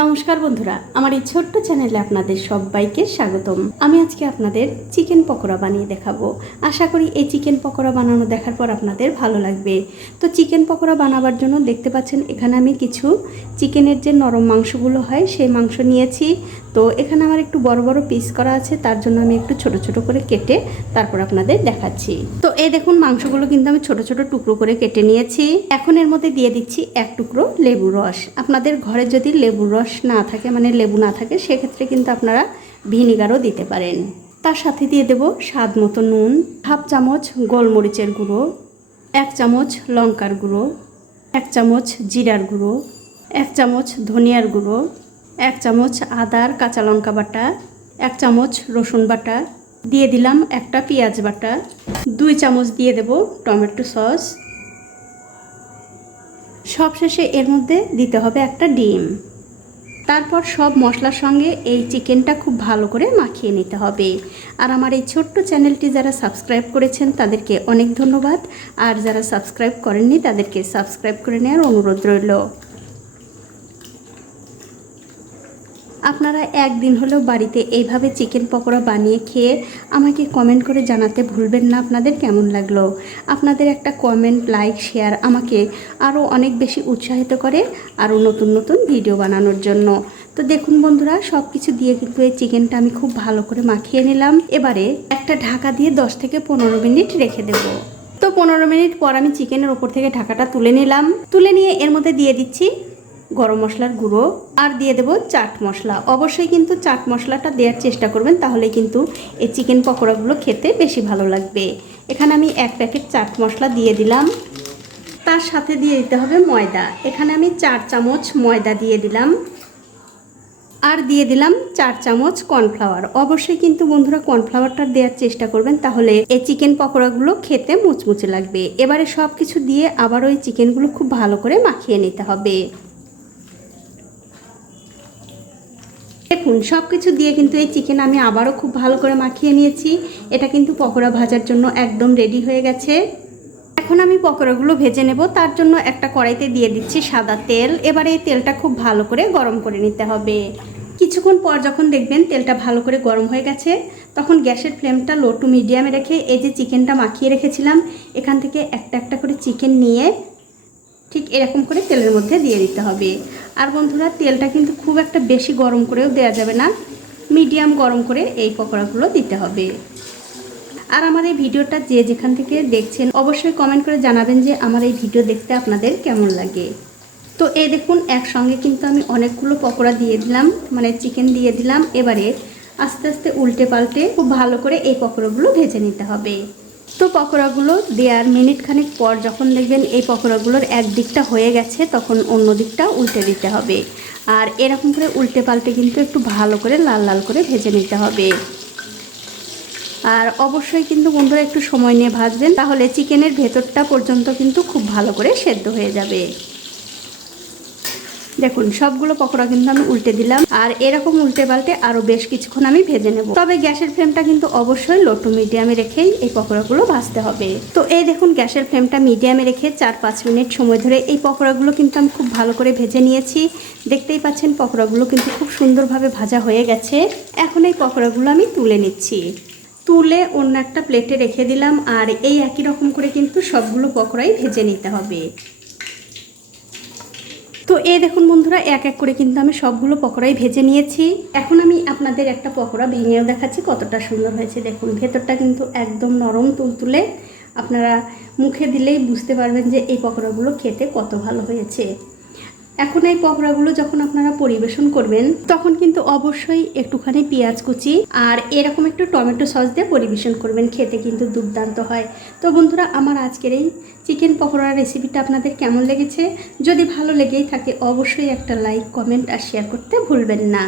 নমস্কার বন্ধুরা, আমার এই ছোট্ট চ্যানেলে আপনাদের সবাইকে স্বাগতম। আমি আজকে আপনাদের চিকেন পকোড়া বানিয়ে দেখাবো। আশা করি এই চিকেন পকোড়া বানানো দেখার পর আপনাদের ভালো লাগবে। তো চিকেন পকোড়া বানাবার জন্য দেখতে পাচ্ছেন এখানে আমি কিছু চিকেনের যে নরম মাংসগুলো হয় সেই মাংস নিয়েছি। তো এখানে আমার একটু বড় বড় পিস করা আছে, তার জন্য আমি একটু ছোট ছোট করে কেটে তারপর আপনাদের দেখাচ্ছি। তো এই দেখুন মাংসগুলো কিন্তু আমি ছোট ছোট টুকরো করে কেটে নিয়েছি। এখন এর মধ্যে দিয়ে দিচ্ছি এক টুকরো লেবুর রস। আপনাদের ঘরে যদি লেবুর রস না থাকে, মানে লেবু না থাকে, সেক্ষেত্রে কিন্তু আপনারা ভিনিগারও দিতে পারেন। তার সাথে দিয়ে দেব স্বাদ মতো নুন, হাফ চামচ গোলমরিচের গুঁড়ো, 1 চামচ লঙ্কার গুঁড়ো, 1 চামচ জিরার গুঁড়ো, 1 চামচ ধনিয়ার গুঁড়ো, 1 চামচ আদার কাঁচা লঙ্কা বাটা, 1 চামচ রসুন বাটা, দিয়ে দিলাম একটা পেঁয়াজ বাটা, 2 চামচ দিয়ে দেব টমেটো সস। সবশেষে এর মধ্যে দিতে হবে একটা ডিম। তারপর সব মশলার সঙ্গে এই চিকেনটা খুব ভালো করে মাখিয়ে নিতে হবে। আর আমার এই ছোট্ট চ্যানেলটি যারা সাবস্ক্রাইব করেছেন তাদেরকে অনেক ধন্যবাদ, আর যারা সাবস্ক্রাইব করেননি তাদেরকে সাবস্ক্রাইব করে নেওয়ার অনুরোধ রইল। আপনারা একদিন হলেও বাড়িতে এইভাবে চিকেন পকোড়া বানিয়ে খেয়ে আমাকে কমেন্ট করে জানাতে ভুলবেন না আপনাদের কেমন লাগলো। আপনাদের একটা কমেন্ট, লাইক, শেয়ার আমাকে আরও অনেক বেশি উৎসাহিত করে আরও নতুন নতুন ভিডিও বানানোর জন্য। তো দেখুন বন্ধুরা, সব কিছু দিয়ে কিন্তু এই চিকেনটা আমি খুব ভালো করে মাখিয়ে নিলাম। এবারে একটা ঢাকা দিয়ে 10 থেকে 15 মিনিট রেখে দেব। তো 15 মিনিট পর আমি চিকেনের ওপর থেকে ঢাকাটা তুলে নিলাম। তুলে নিয়ে এর মধ্যে দিয়ে দিচ্ছি গরম মশলার গুঁড়ো, আর দিয়ে দেব চাট মশলা। অবশ্যই কিন্তু চাট মশলাটা দেওয়ার চেষ্টা করবেন, তাহলে কিন্তু এই চিকেন পকোড়াগুলো খেতে বেশি ভালো লাগবে। এখানে আমি 1 প্যাকেট চাট মশলা দিয়ে দিলাম। তার সাথে দিয়ে দিতে হবে ময়দা। এখানে আমি 4 চামচ ময়দা দিয়ে দিলাম, আর দিয়ে দিলাম 4 চামচ কর্নফ্লাওয়ার। অবশ্যই কিন্তু বন্ধুরা কর্নফ্লাওয়ারটা দেওয়ার চেষ্টা করবেন, তাহলে এই চিকেন পকোড়াগুলো খেতে মুচমুচে লাগবে। এবারে সব কিছু দিয়ে আবার ওই চিকেনগুলো খুব ভালো করে মাখিয়ে নিতে হবে। দেখুন সব কিছু দিয়ে কিন্তু এই চিকেন আমি আবারও খুব ভালো করে মাখিয়ে নিয়েছি। এটা কিন্তু পকোড়া ভাজার জন্য একদম রেডি হয়ে গেছে। এখন আমি পকোড়াগুলো ভেজে নেব। তার জন্য একটা কড়াইতে দিয়ে দিচ্ছি সাদা তেল। এবারে এই তেলটা খুব ভালো করে গরম করে নিতে হবে। কিছুক্ষণ পর যখন দেখবেন তেলটা ভালো করে গরম হয়ে গেছে, তখন গ্যাসের ফ্লেমটা লো টু মিডিয়ামে রেখে এই যে চিকেনটা মাখিয়ে রেখেছিলাম, এখান থেকে একটা একটা করে চিকেন নিয়ে ঠিক এরকম করে তেলের মধ্যে দিয়ে দিতে হবে। আর বন্ধুরা তেলটা কিন্তু খুব একটা বেশি গরম করেও দেওয়া যাবে না, মিডিয়াম গরম করে এই পকোড়াগুলো দিতে হবে। আর আমার এই ভিডিওটা যে যেখান থেকে দেখছেন অবশ্যই কমেন্ট করে জানাবেন যে আমার এই ভিডিও দেখতে আপনাদের কেমন লাগে। তো এই দেখুন একসঙ্গে কিন্তু আমি অনেকগুলো পকোড়া দিয়ে দিলাম, মানে চিকেন দিয়ে দিলাম। এবারে আস্তে আস্তে উল্টে পাল্টে খুব ভালো করে এই পকোড়াগুলো ভেজে নিতে হবে। তো পকোড়াগুলো দেওয়ার মিনিট খানেক পর যখন দেখবেন এই পকোড়াগুলোর এক দিকটা হয়ে গেছে, তখন অন্য দিকটা উল্টে দিতে হবে। আর এরকম করে উল্টে পাল্টে কিন্তু একটু ভালো করে লাল লাল করে ভেজে নিতে হবে। আর অবশ্যই কিন্তু বন্ধুরা একটু সময় নিয়ে ভাজবেন, তাহলে চিকেনের ভেতরটা পর্যন্ত কিন্তু খুব ভালো করে সেদ্ধ হয়ে যাবে। দেখুন সবগুলো পকোড়া কিন্তু আমি উল্টে দিলাম, আর এরকম উল্টে পাল্টে আরও বেশ কিছুক্ষণ আমি ভেজে নেব। তবে গ্যাসের ফ্লেমটা কিন্তু অবশ্যই লো টু মিডিয়ামে রেখেই এই পকোড়াগুলো ভাজতে হবে। তো এই দেখুন গ্যাসের ফ্লেমটা মিডিয়ামে রেখে 4-5 মিনিট সময় ধরে এই পকোড়াগুলো কিন্তু আমি খুব ভালো করে ভেজে নিয়েছি। দেখতেই পাচ্ছেন পকোড়াগুলো কিন্তু খুব সুন্দরভাবে ভাজা হয়ে গেছে। এখন এই পকোড়াগুলো আমি তুলে নিচ্ছি। তুলে অন্য একটা প্লেটে রেখে দিলাম। আর এই একই রকম করে কিন্তু সবগুলো পকোড়াই ভেজে নিতে হবে। তো এই দেখুন বন্ধুরা এক এক করে কিন্তু আমি সবগুলো পকোড়াই ভেজে নিয়েছি। এখন আমি আপনাদের একটা পকোড়া ভেঙেও দেখাচ্ছি কতটা সুন্দর হয়েছে। দেখুন ভেতরটা কিন্তু একদম নরম তুলতুলে, আপনারা মুখে দিলেই বুঝতে পারবেন যে এই পকোড়াগুলো খেতে কত ভালো হয়েছে। এখন এই পকোড়াগুলো যখন আপনারা পরিবেশন করবেন তখন কিন্তু অবশ্যই একটুখানি পেঁয়াজ কুচি আর এরকম একটু টমেটো সস দিয়ে পরিবেশন করবেন, খেতে কিন্তু দুর্দান্ত হয়। তো বন্ধুরা আমার আজকের এই চিকেন পকোড়ার রেসিপিটা আপনাদের কেমন লেগেছে? যদি ভালো লেগেই থাকে অবশ্যই একটা লাইক, কমেন্ট আর শেয়ার করতে ভুলবেন না।